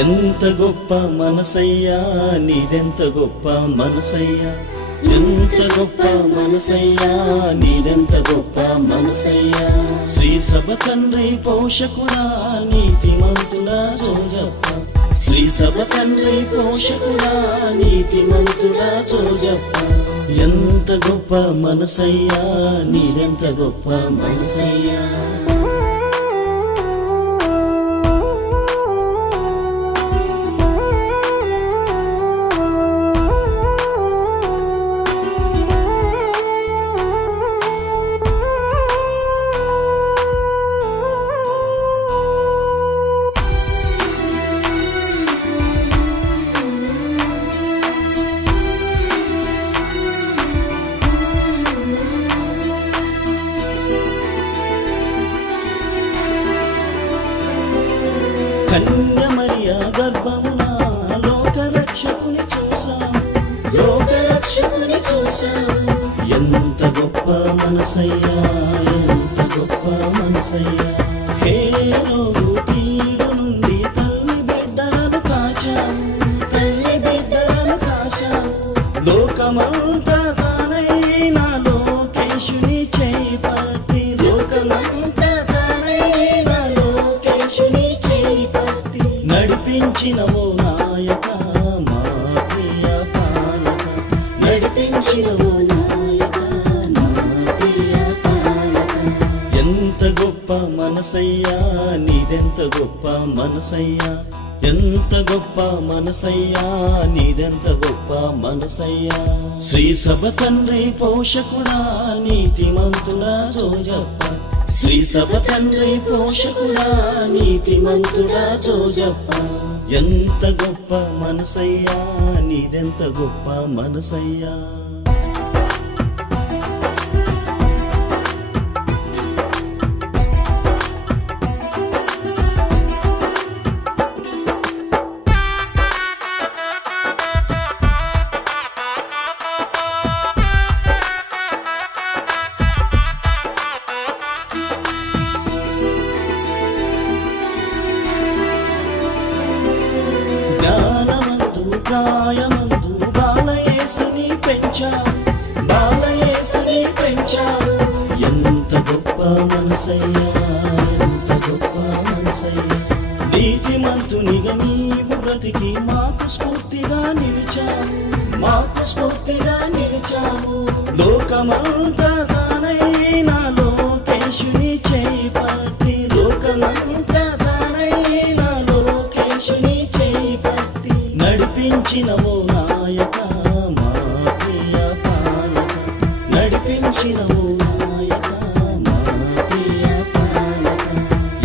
ఎంత గొప్ప మనసయ్యా నీదెంత గొప్ప మనసయ్యా, ఎంత గొప్ప మనసయ్యా నీదెంత గొప్ప మనసయ్యా. శ్రీ సభ తండ్రి పోషకుడా నీతిమంతుడా జోజప్ప, శ్రీ సభ తండ్రి పోషకుడా నీతిమంతుడా జోజప్ప. ఎంత గొప్ప మనసయ్యా నీదెంత గొప్ప మనసయ్యా. కన్య మరియా గర్భమున లోకరక్షకుని చూసాము, లోకరక్షకుని చూసాము. ఎంత గొప్ప మనసయ్యా, ఎంత గొప్ప మనసయ్యా. హేరోదు కీడు నుండి తల్లి బిడ్డలను కాచాము, తల్లి బిడ్డలను కాచాము. లోకమంతా తానైన లోకేశుని చేయి పట్టి, లోకమంతా తానైన లోకేశుని నడిపించినవో నాయక మా ప్రియ పాలక, నడిపించినవో నాయక మా ప్రియ పాలక. ఎంత గొప్ప మనసయ్యా నీదెంత గొప్ప మనసయ్యా, ఎంత గొప్ప మనసయ్యా నీదెంత గొప్ప మనసయ్యా. శ్రీ సభ తండ్రి పోషకుడా నీతిమంతుడా జోజప్ప, శ్రీ సభ తండ్రి పోషకుడా నీతిమంతుడా జోజప్ప. ఎంత గొప్ప మనసయ్యా నీదెంత గొప్ప మనసయ్యా. జ్ఞానమందు ప్రాయమందు బాలయేసుని పెంచారు, బాలయేసుని పెంచారు. ఎంత గొప్ప మనసయ్యా, ఎంత గొప్ప మనసయ్యా. నీతిమంతునిగా నీవు బ్రతికి మాకు స్ఫూర్తిగా నిలిచావు, మాకు స్ఫూర్తిగా నిలిచావు. లోకమంతా తానైన లోకేశుని చేయి పట్టి, లోకమంతా తానైన లోకేశుని చేయి పట్టి నడిపించినవో నాయక మా ప్రియ పాలక, నడిపించినవో నాయక మా ప్రియ పాలక.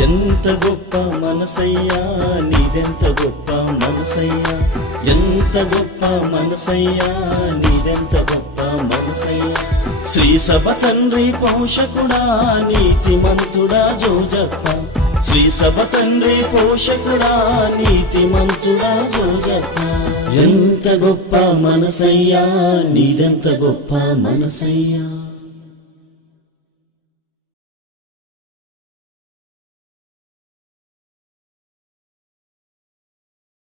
ఎంత గొప్ప మనసయ్యా నీదెంత గొప్ప మనసయ్యా, ఎంత గొప్ప మనసయ్యా నీదెంత గొప్ప మనసయ్యా. శ్రీ సభ తండ్రి పోషకుడా నీతిమంతుడా జోజప్ప, శ్రీ సభ తండ్రి పోషకుడా నీతిమంతుడా జోజప్ప. ఎంత గొప్ప మనసయ్యా నీదెంత గొప్ప మనసయ్యా.